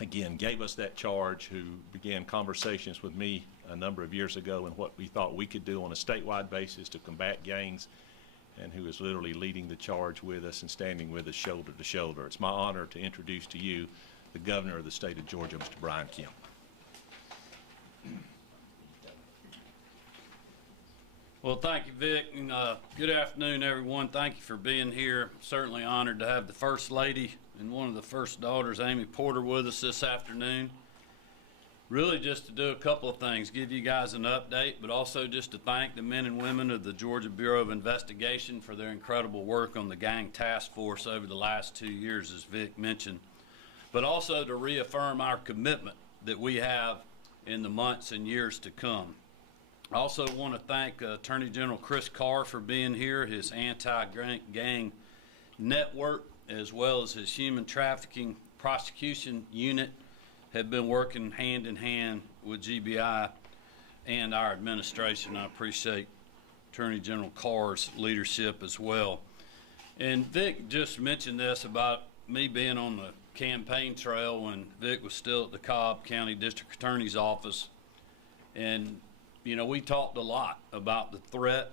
again, gave us that charge, who began conversations with me a number of years ago and what we thought we could do on a statewide basis to combat gangs, and who is literally leading the charge with us and standing with us shoulder to shoulder. It's my honor to introduce to you the Governor of the state of Georgia, Mr. Brian Kemp. Well, thank you, Vic, and good afternoon, everyone. Thank you for being here. Certainly honored to have the First Lady and one of the First Daughters, Amy Porter, with us this afternoon. Really just to do a couple of things, give you guys an update, but also just to thank the men and women of the Georgia Bureau of Investigation for their incredible work on the gang task force over the last 2 years, as Vic mentioned, but also to reaffirm our commitment that we have in the months and years to come. I also want to thank Attorney General Chris Carr for being here, his anti-gang network, as well as his human trafficking prosecution unit, have been working hand in hand with GBI and our administration. I appreciate Attorney General Carr's leadership as well. And Vic just mentioned this about me being on the campaign trail when Vic was still at the Cobb County District Attorney's Office. And you know, we talked a lot about the threat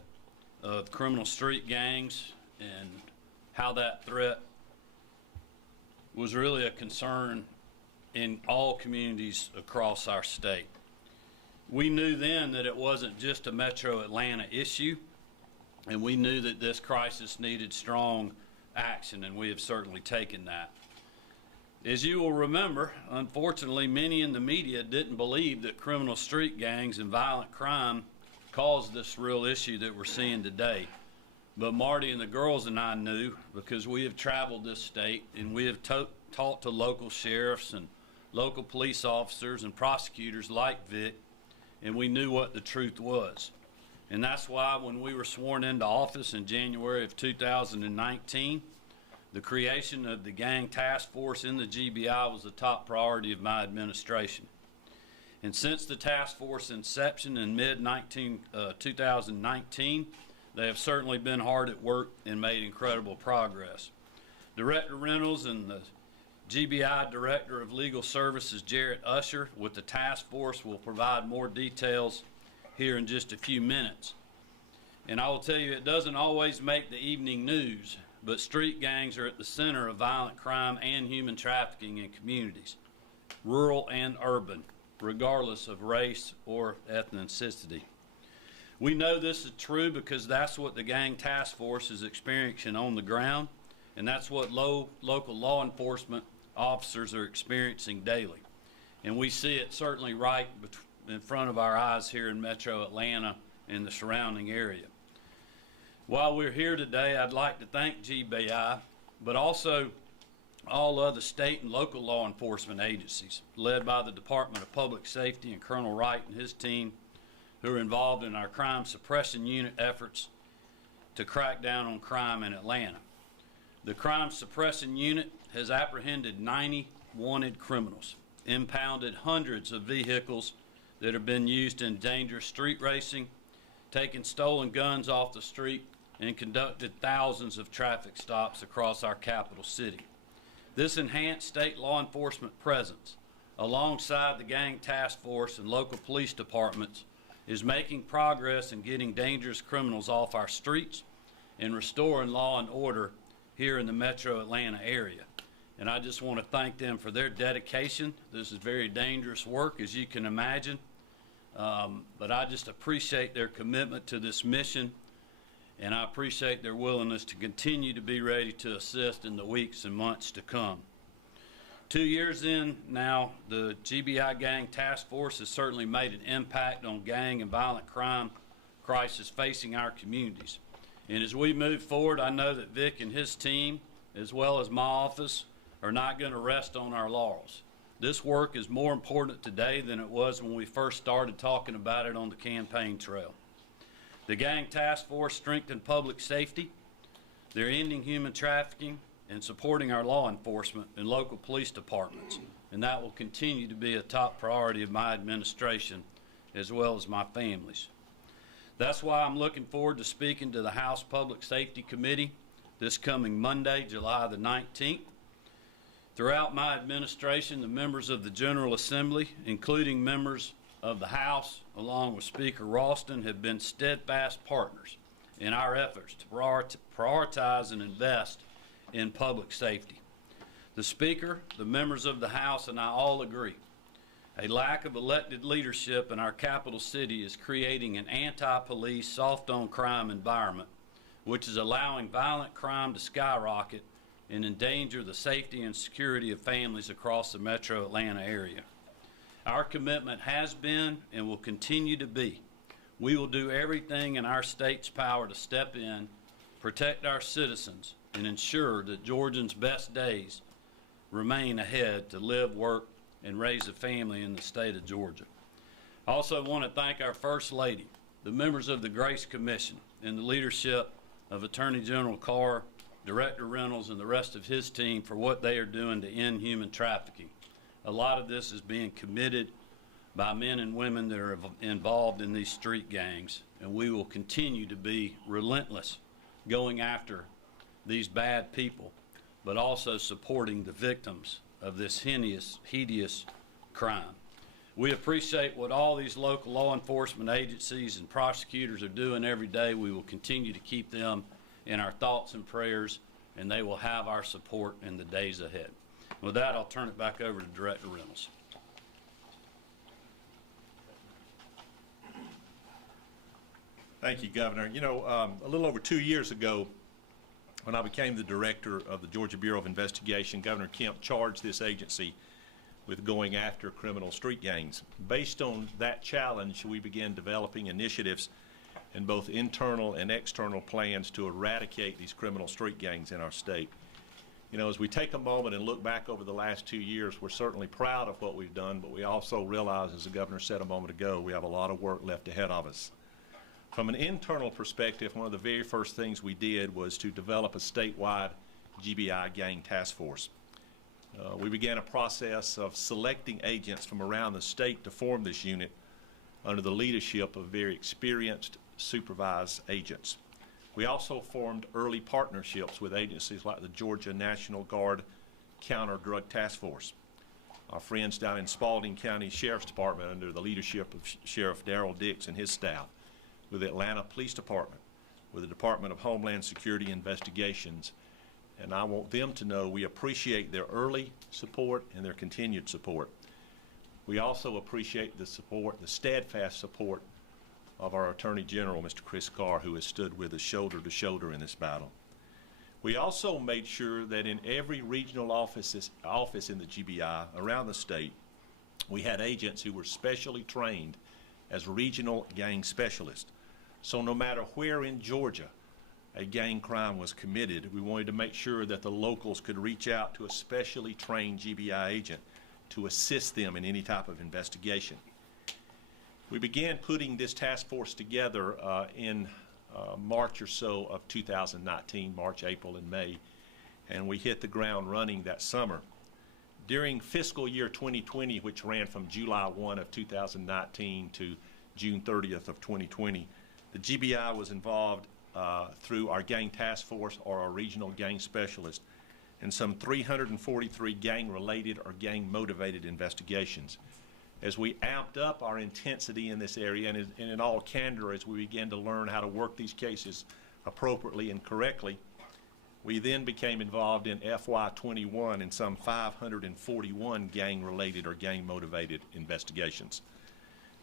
of criminal street gangs and how that threat was really a concern in all communities across our state. We knew then that it wasn't just a Metro Atlanta issue, and we knew that this crisis needed strong action, and we have certainly taken that. As you will remember, unfortunately, many in the media didn't believe that criminal street gangs and violent crime caused this real issue that we're seeing today. But Marty and the girls and I knew, because we have traveled this state and we have talked to local sheriffs and local police officers and prosecutors like Vic, and we knew what the truth was. And that's why when we were sworn into office in January of 2019, the creation of the gang task force in the GBI was the top priority of my administration. And since the task force inception in mid-2019, they have certainly been hard at work and made incredible progress. Director Reynolds and the GBI Director of Legal Services, Jarrett Usher, with the task force will provide more details here in just a few minutes. And I will tell you, it doesn't always make the evening news, but street gangs are at the center of violent crime and human trafficking in communities, rural and urban, regardless of race or ethnicity. We know this is true because that's what the gang task force is experiencing on the ground, and that's what local law enforcement officers are experiencing daily. And we see it certainly right in front of our eyes here in Metro Atlanta and the surrounding area. While we're here today, I'd like to thank GBI, but also all other state and local law enforcement agencies, led by the Department of Public Safety and Colonel Wright and his team, who are involved in our crime suppression unit efforts to crack down on crime in Atlanta. The crime suppression unit has apprehended 90 wanted criminals, impounded hundreds of vehicles that have been used in dangerous street racing, taken stolen guns off the street, and conducted thousands of traffic stops across our capital city. This enhanced state law enforcement presence, alongside the gang task force and local police departments, is making progress in getting dangerous criminals off our streets and restoring law and order here in the Metro Atlanta area. And I just want to thank them for their dedication. This is very dangerous work, as you can imagine. But I just appreciate their commitment to this mission, and I appreciate their willingness to continue to be ready to assist in the weeks and months to come. 2 years in now, the GBI Gang Task Force has certainly made an impact on gang and violent crime crisis facing our communities. And as we move forward, I know that Vic and his team, as well as my office, are not going to rest on our laurels. This work is more important today than it was when we first started talking about it on the campaign trail. The Gang Task Force strengthened public safety. They're ending human trafficking and supporting our law enforcement and local police departments. And that will continue to be a top priority of my administration as well as my family's. That's why I'm looking forward to speaking to the House Public Safety Committee this coming Monday, July the 19th. Throughout my administration, the members of the General Assembly, including members of the House, along with Speaker Ralston, have been steadfast partners in our efforts to prioritize and invest in public safety. The Speaker, the members of the House, and I all agree a lack of elected leadership in our capital city is creating an anti-police, soft-on-crime environment, which is allowing violent crime to skyrocket and endanger the safety and security of families across the metro Atlanta area. Our commitment has been and will continue to be, we will do everything in our state's power to step in, protect our citizens, and ensure that Georgians' best days remain ahead to live, work, and raise a family in the state of Georgia. I also want to thank our First Lady, the members of the Grace Commission, and the leadership of Attorney General Carr, Director Reynolds, and the rest of his team for what they are doing to end human trafficking. A lot of this is being committed by men and women that are involved in these street gangs, and we will continue to be relentless going after these bad people, but also supporting the victims of this hideous crime. We appreciate what all these local law enforcement agencies and prosecutors are doing every day. We will continue to keep them in our thoughts and prayers, and they will have our support in the days ahead. With that, I'll turn it back over to Director Reynolds. Thank you, Governor. You know, a little over 2 years ago, when I became the director of the Georgia Bureau of Investigation, Governor Kemp charged this agency with going after criminal street gangs. Based on that challenge, we began developing initiatives and both internal and external plans to eradicate these criminal street gangs in our state. You know, as we take a moment and look back over the last 2 years, we're certainly proud of what we've done, but we also realize, as the governor said a moment ago, we have a lot of work left ahead of us. From an internal perspective, one of the very first things we did was to develop a statewide GBI gang task force. We began a process of selecting agents from around the state to form this unit under the leadership of very experienced supervised agents. We also formed early partnerships with agencies like the Georgia National Guard Counter Drug Task Force, our friends down in Spalding County Sheriff's Department under the leadership of Sheriff Darrell Dix and his staff, with the Atlanta Police Department, with the Department of Homeland Security Investigations, and I want them to know we appreciate their early support and their continued support. We also appreciate the support, the steadfast support of our Attorney General, Mr. Chris Carr, who has stood with us shoulder to shoulder in this battle. We also made sure that in every regional office in the GBI around the state, we had agents who were specially trained as regional gang specialists. So no matter where in Georgia a gang crime was committed, we wanted to make sure that the locals could reach out to a specially trained GBI agent to assist them in any type of investigation. We began putting this task force together in March or so of 2019, March, April, and May, and we hit the ground running that summer. During fiscal year 2020, which ran from July 1 of 2019 to June 30th of 2020, the GBI was involved through our gang task force or our regional gang specialist in some 343 gang-related or gang-motivated investigations. As we amped up our intensity in this area, and in all candor, as we began to learn how to work these cases appropriately and correctly, we then became involved in FY21 in some 541 gang-related or gang-motivated investigations.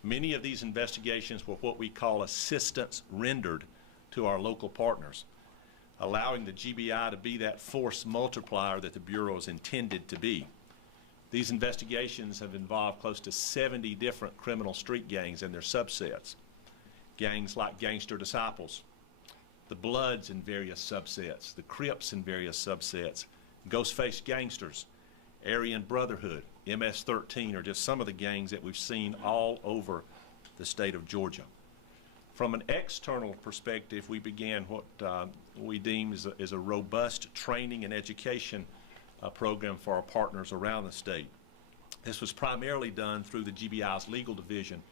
Many of these investigations were what we call assistance rendered to our local partners, allowing the GBI to be that force multiplier that the Bureau is intended to be. These investigations have involved close to 70 different criminal street gangs and their subsets. Gangs like Gangster Disciples, the Bloods in various subsets, the Crips in various subsets, Ghostface Gangsters, Aryan Brotherhood, MS-13 are just some of the gangs that we've seen all over the state of Georgia. From an external perspective, we began what we deem is a robust training and education program for our partners around the state. This was primarily done through the GBI's legal division,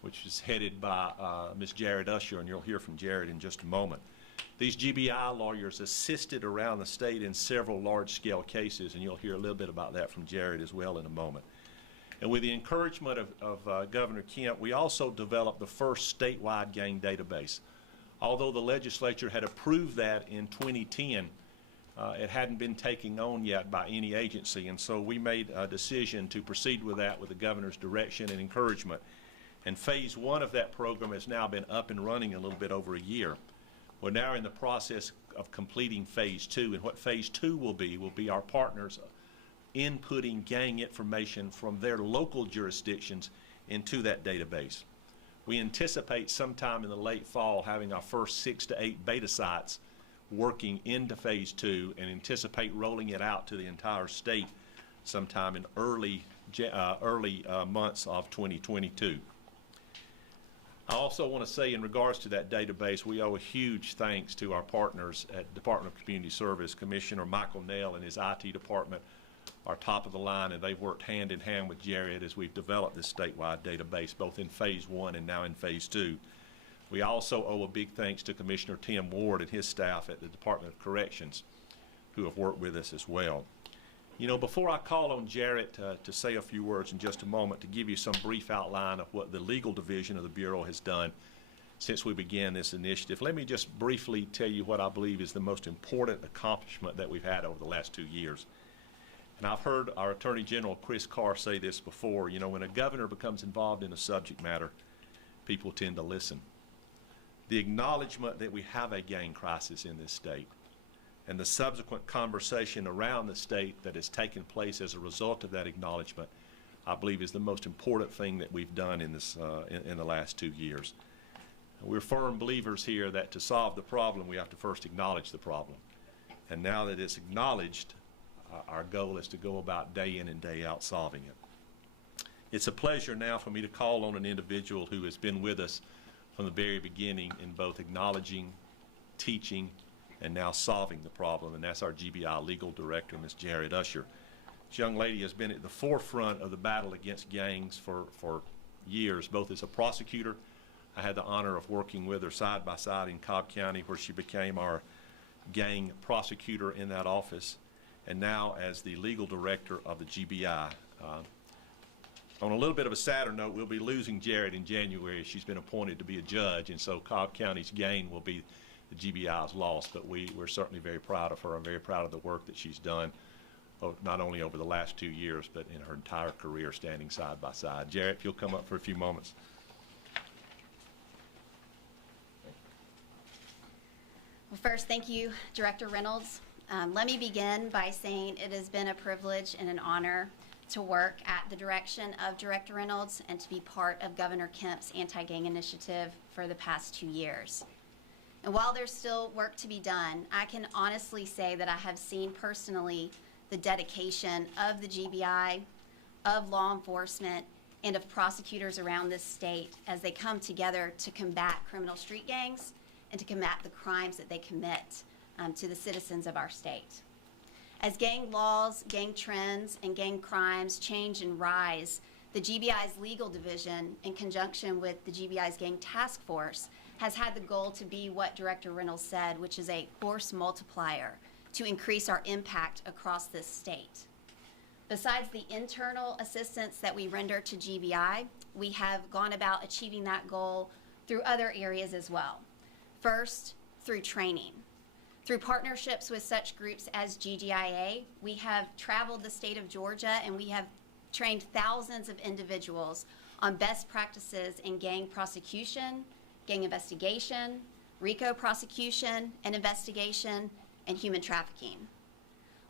which is headed by Ms. Jared Usher, and you'll hear from Jared in just a moment. These GBI lawyers assisted around the state in several large-scale cases, and you'll hear a little bit about that from Jared as well in a moment. And with the encouragement of Governor Kemp, we also developed the first statewide gang database. Although the legislature had approved that in 2010, it hadn't been taken on yet by any agency, and so we made a decision to proceed with that with the governor's direction and encouragement. And phase 1 of that program has now been up and running a little bit over a year. We're now in the process of completing phase 2, and what phase 2 will be our partners inputting gang information from their local jurisdictions into that database. We anticipate sometime in the late fall having our first 6 to 8 beta sites working into phase 2, and anticipate rolling it out to the entire state sometime in early months of 2022. I also want to say, in regards to that database, we owe a huge thanks to our partners at Department of Community Service. Commissioner Michael Nell and his IT department are top of the line, and they've worked hand in hand with Jared as we've developed this statewide database, both in phase 1 and now in phase 2. We also owe a big thanks to Commissioner Tim Ward and his staff at the Department of Corrections, who have worked with us as well. You know, before I call on Jared to say a few words in just a moment, to give you some brief outline of what the legal division of the Bureau has done since we began this initiative, let me just briefly tell you what I believe is the most important accomplishment that we've had over the last 2 years. And I've heard our Attorney General, Chris Carr, say this before. You know, when a governor becomes involved in a subject matter, people tend to listen. The acknowledgement that we have a gang crisis in this state, and the subsequent conversation around the state that has taken place as a result of that acknowledgement, I believe is the most important thing that we've done in this in the last 2 years. We're firm believers here that to solve the problem, we have to first acknowledge the problem. And now that it's acknowledged, our goal is to go about day in and day out solving it. It's a pleasure now for me to call on an individual who has been with us from the very beginning in both acknowledging, teaching, and now solving the problem, and that's our GBI Legal Director, Ms. Jared Usher. This young lady has been at the forefront of the battle against gangs for years, both as a prosecutor. I had the honor of working with her side by side in Cobb County, where she became our gang prosecutor in that office, and now as the legal director of the GBI. On a little bit of a sadder note, we'll be losing Jared in January. She's been appointed to be a judge, and so Cobb County's gain will be the GBI's loss, but we're certainly very proud of her. I'm very proud of the work that she's done, not only over the last 2 years, but in her entire career standing side by side. Jared, if you'll come up for a few moments. Well, first, thank you, Director Reynolds. Let me begin by saying it has been a privilege and an honor to work at the direction of Director Reynolds and to be part of Governor Kemp's anti-gang initiative for the past 2 years. And while there's still work to be done, I can honestly say that I have seen personally the dedication of the GBI, of law enforcement, and of prosecutors around this state as they come together to combat criminal street gangs and to combat the crimes that they commit to the citizens of our state. As gang laws, gang trends, and gang crimes change and rise, the GBI's legal division, in conjunction with the GBI's gang task force, has had the goal to be what Director Reynolds said, which is a force multiplier to increase our impact across this state. Besides the internal assistance that we render to GBI, we have gone about achieving that goal through other areas as well. First, through training. Through partnerships with such groups as GGIA, we have traveled the state of Georgia and we have trained thousands of individuals on best practices in gang prosecution, gang investigation, RICO prosecution and investigation, and human trafficking.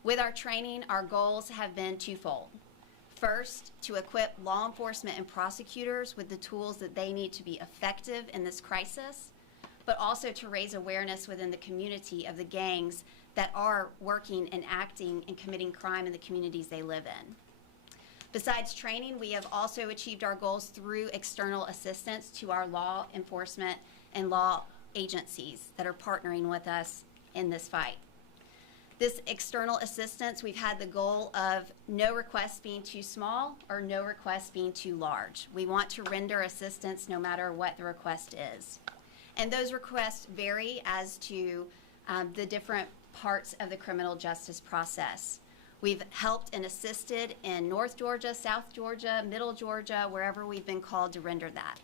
With our training, our goals have been twofold. First, to equip law enforcement and prosecutors with the tools that they need to be effective in this crisis, but also to raise awareness within the community of the gangs that are working and acting and committing crime in the communities they live in. Besides training, we have also achieved our goals through external assistance to our law enforcement and law agencies that are partnering with us in this fight. This external assistance, we've had the goal of no request being too small or no request being too large. We want to render assistance no matter what the request is. And those requests vary as to the different parts of the criminal justice process. We've helped and assisted in North Georgia, South Georgia, Middle Georgia, wherever we've been called to render that.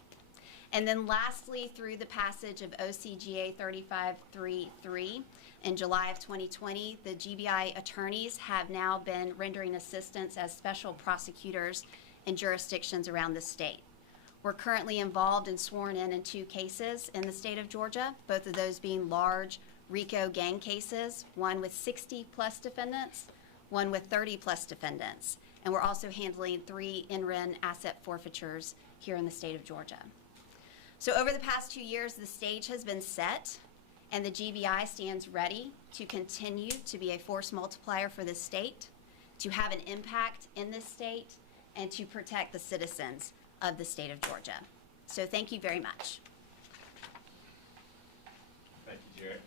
And then lastly, through the passage of OCGA 3533 in July of 2020, the GBI attorneys have now been rendering assistance as special prosecutors in jurisdictions around the state. We're currently involved and sworn in 2 cases in the state of Georgia, both of those being large RICO gang cases, one with 60 plus defendants, one with 30 plus defendants. And we're also handling 3 in-rem asset forfeitures here in the state of Georgia. So over the past 2 years, the stage has been set, and the GBI stands ready to continue to be a force multiplier for the state, to have an impact in this state, and to protect the citizens of the state of Georgia. So thank you very much. Thank you, Jarrett.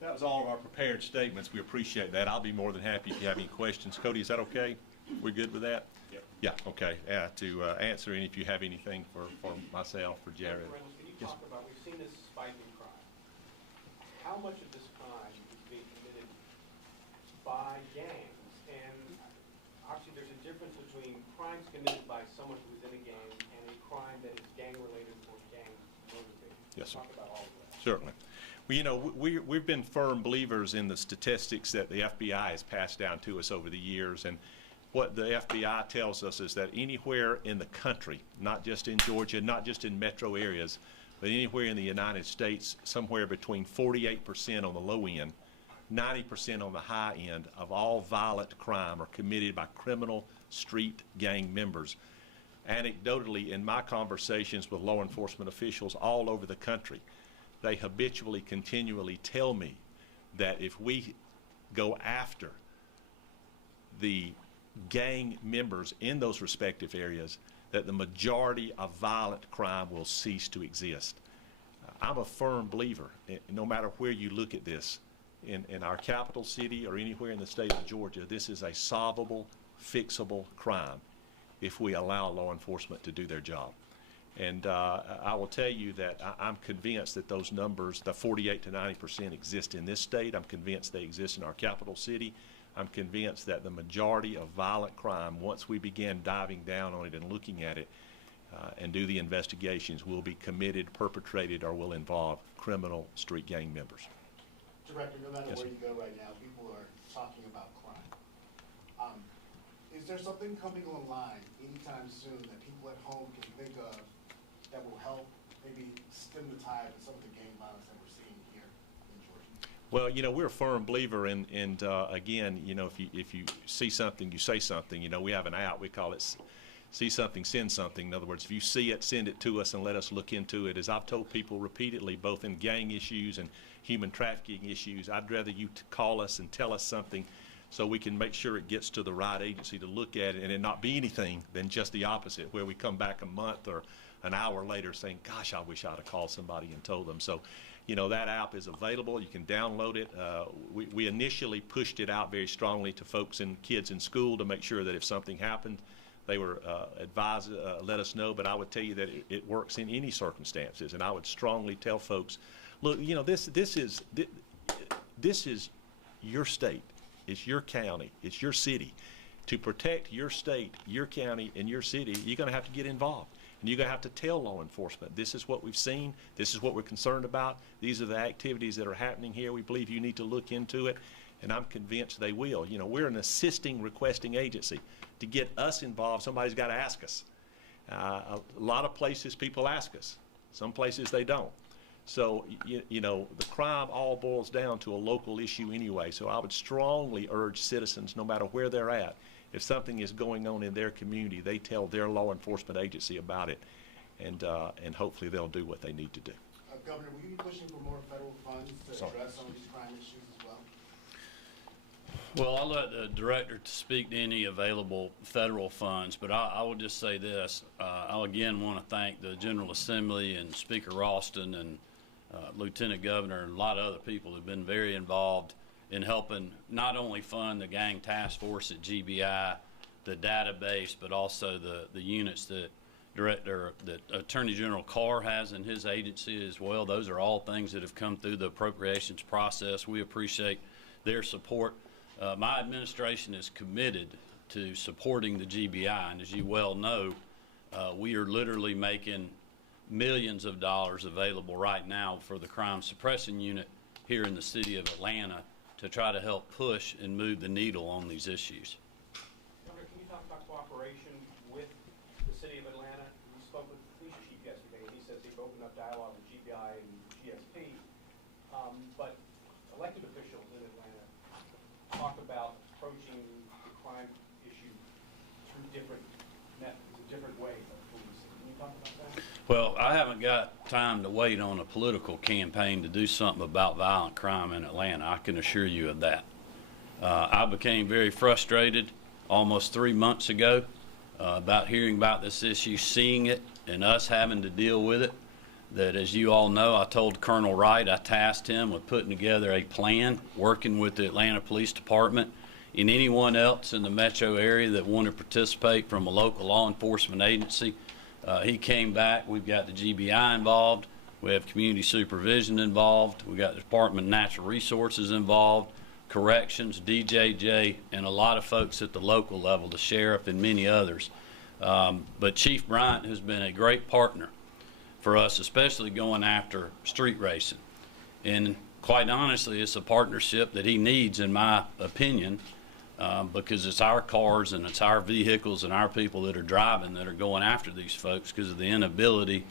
That was all of our prepared statements. We appreciate that. I'll be more than happy if you have any questions. Cody, is that okay? We're good with that? Yep. Yeah, okay. To answer any, if you have anything for myself, for Jared. Reynolds, can you talk about, we've seen this spike in crime. How much of this crime is being committed by gangs? And obviously there's a difference between crimes committed by someone who's in a gang and a crime that is gang-related or gang-motivated. Yes, sir. Talk about all of that. Certainly. Well, you know, we've been firm believers in the statistics that the FBI has passed down to us over the years. And what the FBI tells us is that anywhere in the country, not just in Georgia, not just in metro areas, but anywhere in the United States, somewhere between 48% on the low end, 90% on the high end of all violent crime are committed by criminal street gang members. Anecdotally, in my conversations with law enforcement officials all over the country, they habitually, continually tell me that if we go after the gang members in those respective areas, that the majority of violent crime will cease to exist. I'm a firm believer, no matter where you look at this, in our capital city or anywhere in the state of Georgia, this is a solvable, fixable crime if we allow law enforcement to do their job. And I will tell you that I'm convinced that those numbers, the 48 to 90%, exist in this state. I'm convinced they exist in our capital city. I'm convinced that the majority of violent crime, once we begin diving down on it and looking at it and do the investigations, will be committed, perpetrated, or will involve criminal street gang members. Director, no matter Yes, where sir. you go right now, people are talking about crime. Is there something coming online anytime soon that people at home can think of that will help maybe stem the tide of some of the gang violence that we're seeing here in Georgia? Well, you know, we're a firm believer in, again, you know, if you see something, you say something. You know, we have an out, we call it see something, send something. In other words, if you see it, send it to us and let us look into it. As I've told people repeatedly, both in gang issues and human trafficking issues, I'd rather you call us and tell us something so we can make sure it gets to the right agency to look at it, and it not be anything than just the opposite, where we come back a month or an hour later saying, gosh, I wish I'd have called somebody and told them. So, you know, that app is available. You can download it. We initially pushed it out very strongly to folks and kids in school to make sure that if something happened, they were advised, let us know. But I would tell you that it works in any circumstances. And I would strongly tell folks, look, you know, this is your state. It's your county. It's your city. To protect your state, your county, and your city, you're going to have to get involved. And you're going to have to tell law enforcement, this is what we've seen, this is what we're concerned about, these are the activities that are happening here, we believe you need to look into it, and I'm convinced they will. You know, we're an assisting, requesting agency. To get us involved, somebody's got to ask us. A lot of places people ask us. Some places they don't. So, you know, the crime all boils down to a local issue anyway, so I would strongly urge citizens, no matter where they're at, if something is going on in their community, they tell their law enforcement agency about it, and hopefully they'll do what they need to do. Governor, will you be pushing for more federal funds to address some of these crime issues as well? Well, I'll let the director speak to any available federal funds, but I will just say this. I'll again want to thank the General Assembly and Speaker Ralston and Lieutenant Governor and a lot of other people who have been very involved in helping not only fund the gang task force at GBI, the database, but also the units that that Attorney General Carr has in his agency as well. Those are all things that have come through the appropriations process. We appreciate their support. My administration is committed to supporting the GBI, and as you well know, we are literally making millions of dollars available right now for the crime suppression unit here in the city of Atlanta to try to help push and move the needle on these issues. Governor, can you talk about cooperation with the city of Atlanta? We spoke with the police chief yesterday, and he says they've opened up dialogue with GBI and GSP, but elected officials in Atlanta talk about approaching the crime issue through different methods, a different way of policing. Can you talk about that? Well, I haven't got time to wait on a political campaign to do something about violent crime in Atlanta. I can assure you of that. I became very frustrated almost 3 months ago about hearing about this issue, seeing it, and us having to deal with it. That, as you all know, I told Colonel Wright, I tasked him with putting together a plan, working with the Atlanta Police Department and anyone else in the metro area that wanted to participate from a local law enforcement agency. He came back. We've got the GBI involved. We have community supervision involved. We've got the Department of Natural Resources involved, corrections, DJJ, and a lot of folks at the local level, the sheriff and many others. But Chief Bryant has been a great partner for us, especially going after street racing. And quite honestly, it's a partnership that he needs, in my opinion, because it's our cars and it's our vehicles and our people that are driving that are going after these folks because of the inability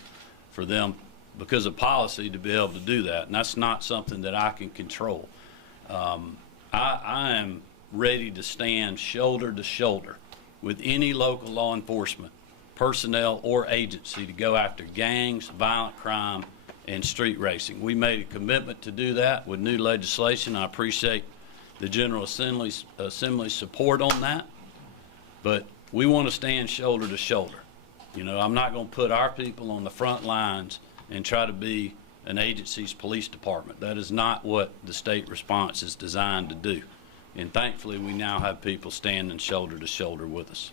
for them, because of policy, to be able to do that. And that's not something that I can control. I am ready to stand shoulder to shoulder with any local law enforcement personnel or agency to go after gangs, violent crime, and street racing. We made a commitment to do that with new legislation. I appreciate the General Assembly's support on that, but we want to stand shoulder to shoulder. You know, I'm not going to put our people on the front lines and try to be an agency's police department. That is not what the state response is designed to do. And thankfully, we now have people standing shoulder to shoulder with us.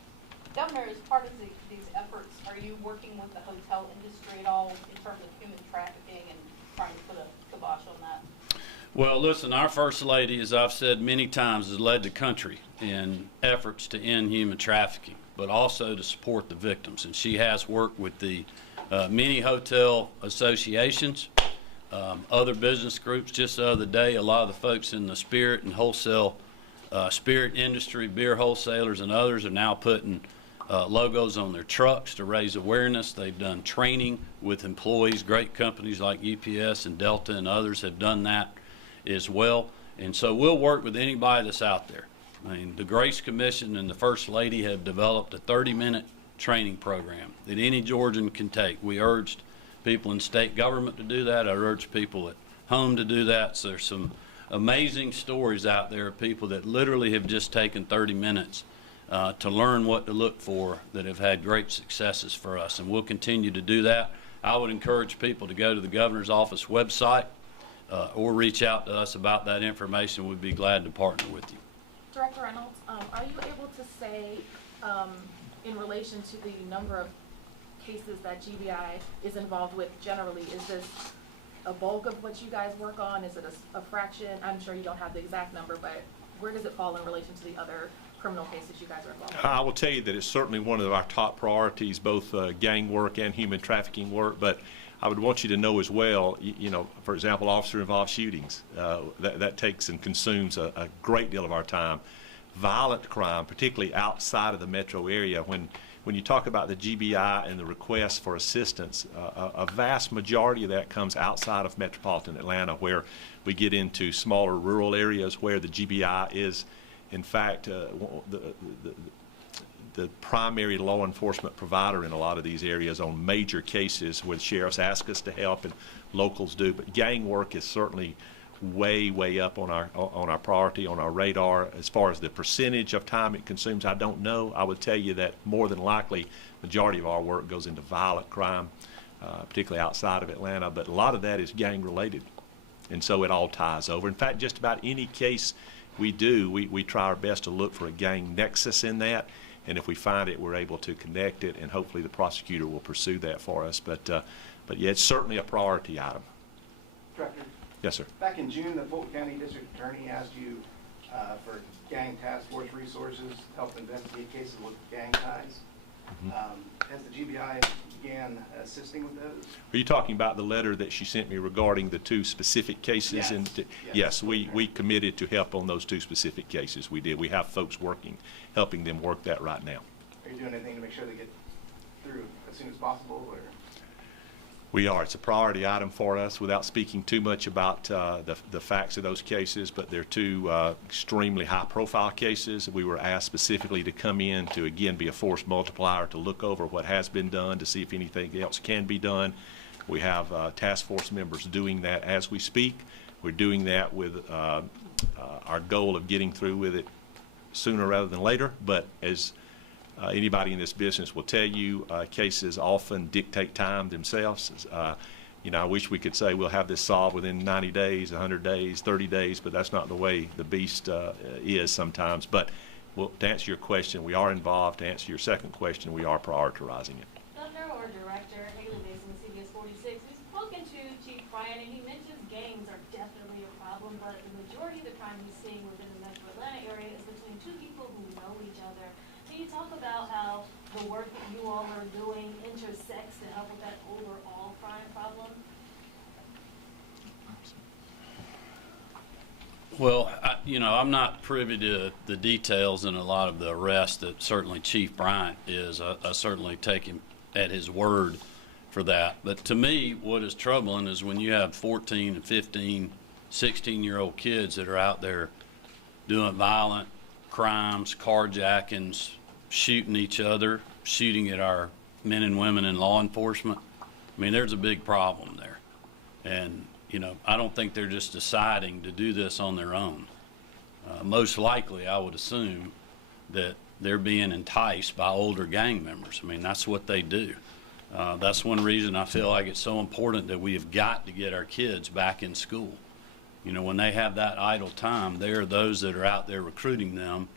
Governor, as part of these efforts, are you working with the hotel industry at all in terms of human trafficking and trying to put a kibosh on that? Well, listen, our First Lady, as I've said many times, has led the country in efforts to end human trafficking, but also to support the victims. And she has worked with the many hotel associations, other business groups. Just the other day, a lot of the folks in the spirit and wholesale spirit industry, beer wholesalers and others, are now putting logos on their trucks to raise awareness. They've done training with employees. Great companies like UPS and Delta and others have done that as well. And so we'll work with anybody that's out there. I mean, the Grace Commission and the First Lady have developed a 30-minute training program that any Georgian can take. We urged people in state government to do that. I urge people at home to do that. So there's some amazing stories out there of people that literally have just taken 30 minutes to learn what to look for, that have had great successes for us, and we'll continue to do that. I would encourage people to go to the governor's office website or reach out to us about that information. We'd be glad to partner with you. Director Reynolds, are you able to say, in relation to the number of cases that GBI is involved with generally, is this a bulk of what you guys work on? Is it a fraction? I'm sure you don't have the exact number, but where does it fall in relation to the other criminal cases you guys are involved in? I will tell you that it's certainly one of our top priorities, both gang work and human trafficking work. But I would want you to know as well, you know, for example, officer-involved shootings, that takes and consumes a great deal of our time. Violent crime, particularly outside of the metro area, when you talk about the GBI and the requests for assistance, a vast majority of that comes outside of metropolitan Atlanta, where we get into smaller rural areas where the GBI is, in fact, the primary law enforcement provider in a lot of these areas on major cases where the sheriffs ask us to help and locals do. But gang work is certainly way up on our priority, on our radar. As far as the percentage of time it consumes, I don't know. I would tell you that more than likely majority of our work goes into violent crime, particularly outside of Atlanta, but a lot of that is gang related, and so it all ties over. In fact, just about any case we do, we try our best to look for a gang nexus in that, and if we find it, we're able to connect it, and hopefully the prosecutor will pursue that for us. But yeah, it's certainly a priority item. Director, Yes, sir. back in June, the Fulton County District Attorney asked you for gang task force resources to help investigate cases with gang ties. Has the GBI began assisting with those? Are you talking about the letter that she sent me regarding the 2 specific cases? Yes. And yes, we committed to help on those 2 specific cases. We did. We have folks helping them work that right now. Are you doing anything to make sure they get through as soon as possible, or? We are. It's a priority item for us, without speaking too much about the facts of those cases, but they're 2 extremely high-profile cases. We were asked specifically to come in to, again, be a force multiplier, to look over what has been done, to see if anything else can be done. We have task force members doing that as we speak. We're doing that with our goal of getting through with it sooner rather than later, but as anybody in this business will tell you, cases often dictate time themselves. You know, I wish we could say we'll have this solved within 90 days, 100 days, 30 days, but that's not the way the beast is sometimes. But well, to answer your question, we are involved. To answer your second question, we are prioritizing it. Governor or Director Haley Mason, CBS 46, we've spoken to Chief Bryant, and he mentions gangs are definitely a problem, but the majority of the crime he's seeing within the metro Atlanta area is between 2 people who know each other. Can you talk about how the work that you all are doing intersects to help with that overall crime problem? Well, I'm not privy to the details in a lot of the arrests that certainly Chief Bryant is. I certainly take him at his word for that. But to me, what is troubling is when you have 14 and 15, 16-year-old kids that are out there doing violent crimes, carjackings, shooting each other, shooting at our men and women in law enforcement. I mean, there's a big problem there. And, I don't think they're just deciding to do this on their own. Most likely, I would assume that they're being enticed by older gang members. I mean, that's what they do. That's one reason I feel like it's so important that we have got to get our kids back in school. When they have that idle time, there are those that are out there recruiting them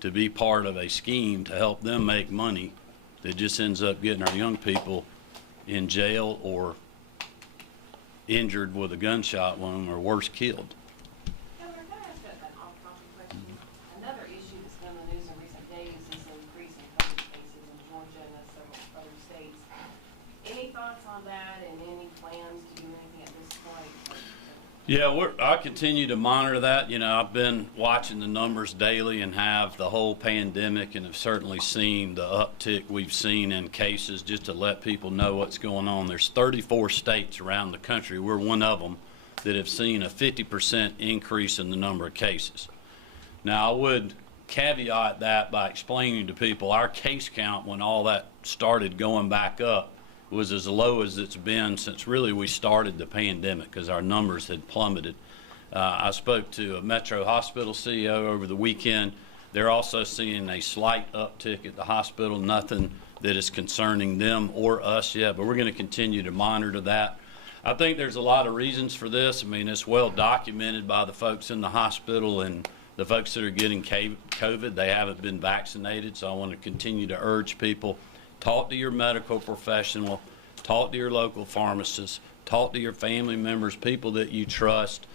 to be part of a scheme to help them make money that just ends up getting our young people in jail or injured with a gunshot wound or worse, killed. Governor, can I ask an off-topic question? Another issue that's been in the news in recent days is the increase in COVID cases in Georgia and several other states. Any thoughts on that and any plans to do anything at this point? Yeah, I continue to monitor that. I've been watching the numbers daily and have the whole pandemic, and have certainly seen the uptick we've seen in cases. Just to let people know what's going on, there's 34 states around the country, we're one of them, that have seen a 50% increase in the number of cases. Now, I would caveat that by explaining to people our case count when all that started going back up was as low as it's been since really we started the pandemic, because our numbers had plummeted. I spoke to a Metro Hospital CEO over the weekend. They're also seeing a slight uptick at the hospital, nothing that is concerning them or us yet, but we're going to continue to monitor that. I think there's a lot of reasons for this. I mean, it's well documented by the folks in the hospital and the folks that are getting COVID. They haven't been vaccinated, so I want to continue to urge people, talk to your medical professional, talk to your local pharmacist, talk to your family members, people that you trust,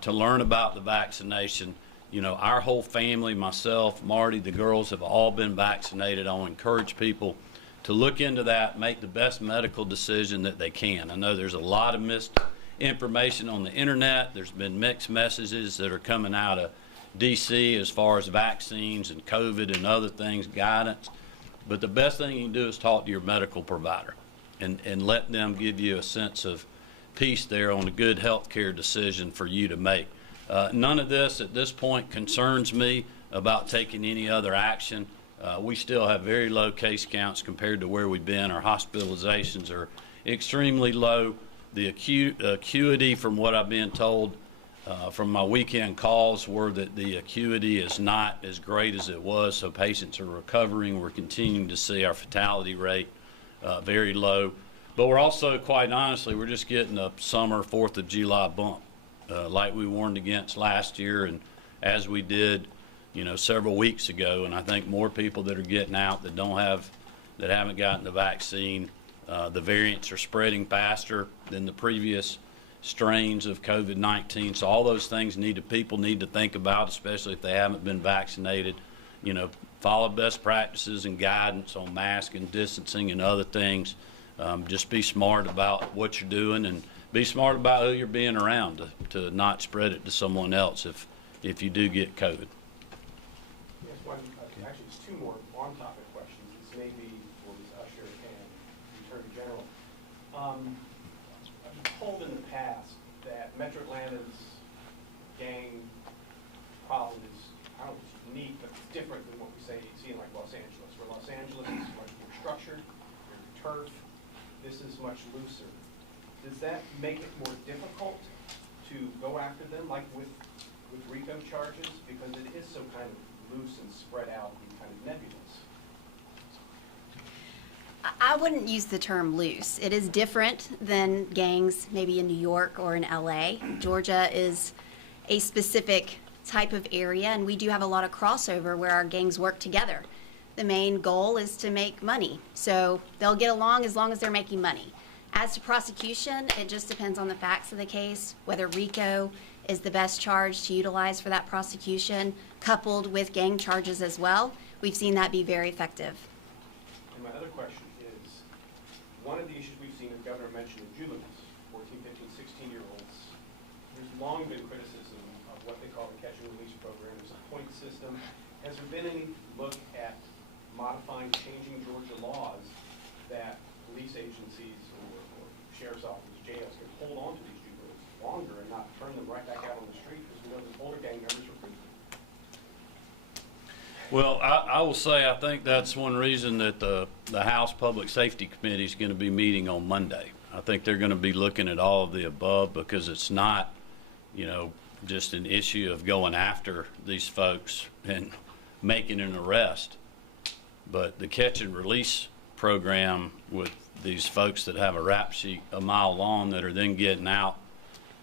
to learn about the vaccination. Our whole family, myself, Marty, the girls have all been vaccinated. I want to encourage people to look into that, make the best medical decision that they can. I know there's a lot of misinformation on the internet. There's been mixed messages that are coming out of D.C. as far as vaccines and COVID and other things, guidance. But the best thing you can do is talk to your medical provider and let them give you a sense of peace there on a good health care decision for you to make. None of this at this point concerns me about taking any other action. We still have very low case counts compared to where we've been. Our hospitalizations are extremely low. The acuity, from what I've been told from my weekend calls, were that the acuity is not as great as it was, so patients are recovering. We're continuing to see our fatality rate very low. But we're also, quite honestly, we're just getting a summer 4th of July bump like we warned against last year, and as we did several weeks ago, and I think more people that are getting out that haven't gotten the vaccine. The variants are spreading faster than the previous strains of COVID-19. So all those things people need to think about, especially if they haven't been vaccinated. Follow best practices and guidance on mask and distancing and other things. Just be smart about what you're doing, and be smart about who you're being around to not spread it to someone else if you do get COVID. Yes, actually, it's two more on-topic questions. This may be for Ms. Usher and the Attorney General. I've been told in the past that Metro Atlanta's gang problem is, I don't know if it's unique, but it's different than what we see in like Los Angeles, where Los Angeles is much more structured, very turf. This is much looser. Does that make it more difficult to go after them, like with RICO charges, because it is so kind of loose and spread out and kind of nebulous? I wouldn't use the term loose. It is different than gangs maybe in New York or in LA. Georgia is a specific type of area, and we do have a lot of crossover where our gangs work together. The main goal is to make money, so they'll get along as long as they're making money. As to prosecution, it just depends on the facts of the case, whether RICO is the best charge to utilize for that prosecution, coupled with gang charges as well. We've seen that be very effective. And my other question is, one of the issues we've seen, the governor mentioned, is juveniles, 14, 15, 16-year-olds. There's long been criticism of what they call the catch and release program. There's a point system. Has there been any look at modifying, changing Georgia laws that police agencies or sheriff's offices, jails can hold on to these juveniles longer and not turn them right back out on the street, because we know the older gang members recruit them? Well, I will say I think that's one reason that the House Public Safety Committee is going to be meeting on Monday. I think they're going to be looking at all of the above, because it's not, just an issue of going after these folks and making an arrest, but the catch and release program with these folks that have a rap sheet a mile long that are then getting out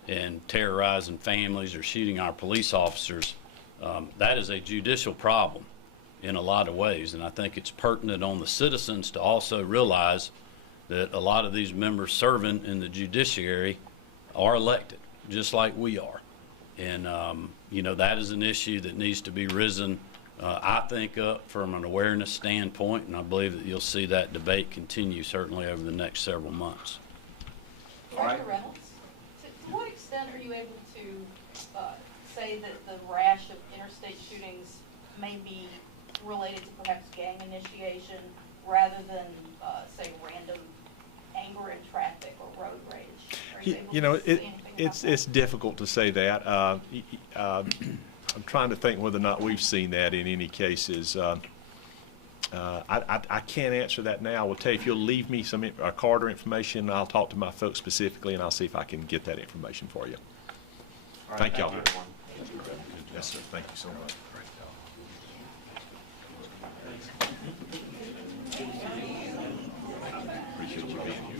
and terrorizing families or shooting our police officers, that is a judicial problem in a lot of ways. And I think it's pertinent on the citizens to also realize that a lot of these members serving in the judiciary are elected, just like we are. And, that is an issue that needs to be risen, I think, up from an awareness standpoint, and I believe that you'll see that debate continue certainly over the next several months. Director Reynolds, to what extent are you able to say that the rash of interstate shootings may be related to perhaps gang initiation rather than, say, random anger in traffic or road rage? Are you able to say anything about that? It's difficult to say that. I'm trying to think whether or not we've seen that in any cases. I can't answer that now. I will tell you, if you'll leave me some card or information, I'll talk to my folks specifically, and I'll see if I can get that information for you. All right, Thank y'all. Yes, sir. Thank you so much. Appreciate you being here.